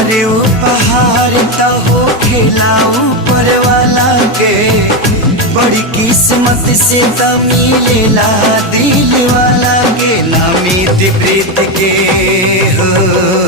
अरे उपहार तो हो खेला ऊपर वाला के, बड़ी किस्मत से तो मिलेला दिल वाला के, ना मीत प्रीत के हो।